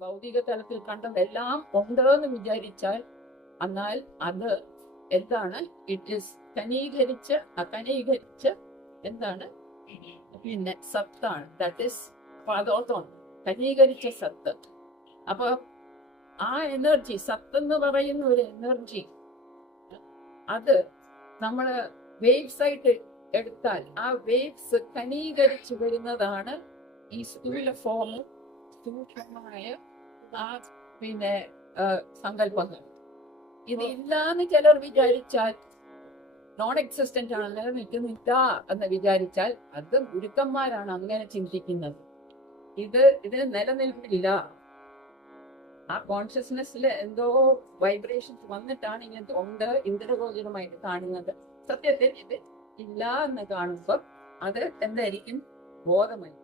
ഭൗതിക തലത്തിൽ കണ്ടതെല്ലാം ഉണ്ടെന്ന് വിചാരിച്ചാൽ എന്നാൽ അത് എന്താണ്? ഇറ്റ് ഇസ് ഘനീകരിച്ച് അഘനീകരിച്ച് എന്താണ്? പിന്നെ സത്താണ്. That is പദോത്വം. ഘനീകരിച്ച സത്ത്. അപ്പൊ ആ എനർജി സത്ത് എന്ന് പറയുന്ന ഒരു എനർജി അത് നമ്മൾ വേവ്സ് ആയിട്ട് എടുത്താൽ ആ വേവ്സ് ഘനീകരിച്ചു വരുന്നതാണ് ഈ സ്ഥൂല ഫോമും ആ പിന്നെ സങ്കല്പങ്ങൾ. ഇത് ഇല്ലാന്ന് ചിലർ വിചാരിച്ചാൽ നോൺ എക്സിസ്റ്റന്റ് ആണ് നിൽക്കുന്നില്ല എന്ന് വിചാരിച്ചാൽ അത് ഗുരുക്കന്മാരാണ് അങ്ങനെ ചിന്തിക്കുന്നത്. ഇത് ഇതിന് നിലനിൽപ്പില്ല. ആ കോൺഷ്യസ്നെസ്സിൽ എന്തോ വൈബ്രേഷൻസ് വന്നിട്ടാണ് ഇങ്ങനെ ഉണ്ട് ഇന്ദ്രഗോചരമായിട്ട് കാണുന്നത്. സത്യത്തിൽ ഇത് ഇല്ല എന്ന് കാണുമ്പോൾ അത് എന്തായിരിക്കും? ബോധമായി